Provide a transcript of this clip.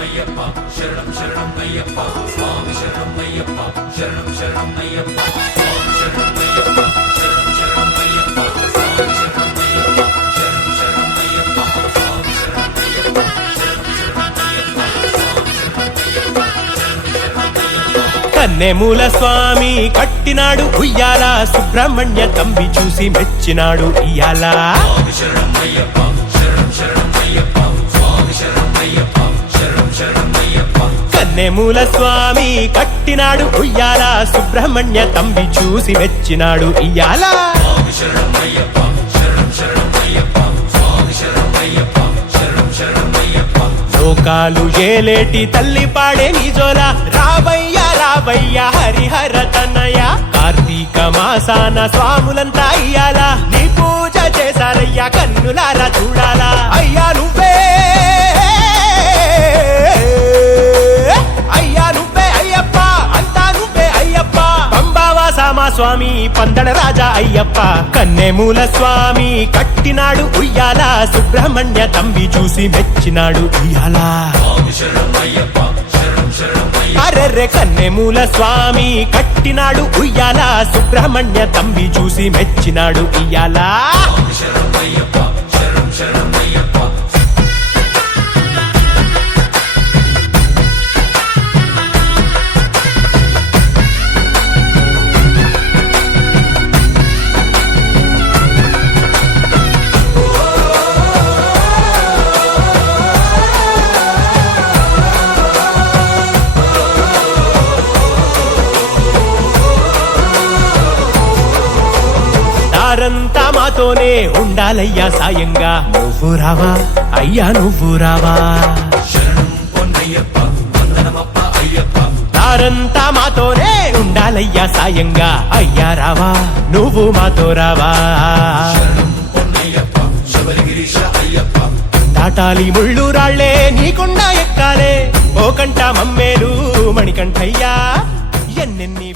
శరణమయ్యప్ప శరణం శరణం అయ్యప్ప స్వామి శరణమయ్యప్ప శరణం శరణం అయ్యప్ప స్వామి శరణమయ్యప్ప శరణం శరణం అయ్యప్ప స్వామి శరణమయ్యప్ప శరణం శరణం అయ్యప్ప స్వామి శరణమయ్యప్ప శరణం శరణం అయ్యప్ప స్వామి శరణమయ్యప్ప శరణం శరణం అయ్యప్ప. కన్నెమూల స్వామి కట్టినాడు ఉయ్యాల, సుబ్రహ్మణ్య తంబి చూసి మెచ్చినాడు ఇయ్యాల. స్వామి శరణమయ్యప్ప శరణం శరణం అయ్యప్ప స్వామి శరణమయ్యప్ప శరణం శరణం అయ్యప్ప. కన్నెమూల స్వామి కట్టినాడు ఉయ్యాల, సుబ్రహ్మణ్య తంబి చూసి మెచ్చినాడు ఇయ్యాల. స్వామి శరణమయ్యప్ప శరణం శరణం అయ్యప్ప స్వామి శరణమయ్యప్ప శరణం శరణం అయ్యప్ప. లోకాలు ఏలేటి తల్లి పాడే నిజోల, రావయ్య రావయ్య హరిహర తనయ. కార్తీక మాసాన స్వాములంతా అయ్యాల, నీ పూజ చేశారయ్యా కన్నులారా చూడాలా. అయ్యా నువ్వే అయ్యా నువ్వే అయ్యప్ప, అంతా నువ్వే అయ్యప్ప. పంబావాసామా స్వామి పందడ రాజా అయ్యప్ప. కన్నెమూల స్వామి కట్టినాడు ఉయ్యాల, సుబ్రహ్మణ్య తంబి చూసి మెచ్చినాడు ఇయ్యాల. స్వామి శరణమయ్యప్ప శరణం శరణం అయ్యప్ప. అరెర్రె కన్నెమూల స్వామి కట్టినాడు ఉయ్యాల, సుబ్రహ్మణ్య తంబి చూసి మెచ్చినాడు ఇయ్యాల. స్వామి శరణమయ్యప్ప శరణం శరణం అయ్యప్ప. దారంతా మాతోనే ఉండాలయ్యా సాయంగా, నువ్వు రావా అయ్యా నువ్వు రావా. శరణం పొన్నయ్యప్ప వందనమప్ప అయ్యప్ప. దారంతా మాతోనే ఉండాలయ్యా సాయంగా, అయ్యా రావా నువ్వు మాతో రావా. శరణం పొన్నయ్యప్ప శబరిగిరీశ అయ్యప్ప. దాటాలి ముళ్ళు రాళ్లే నీకుండా ఎక్కాలే, ఓ కంట మమ్మేలు మణికంఠయ్యా. ఎన్నెన్ని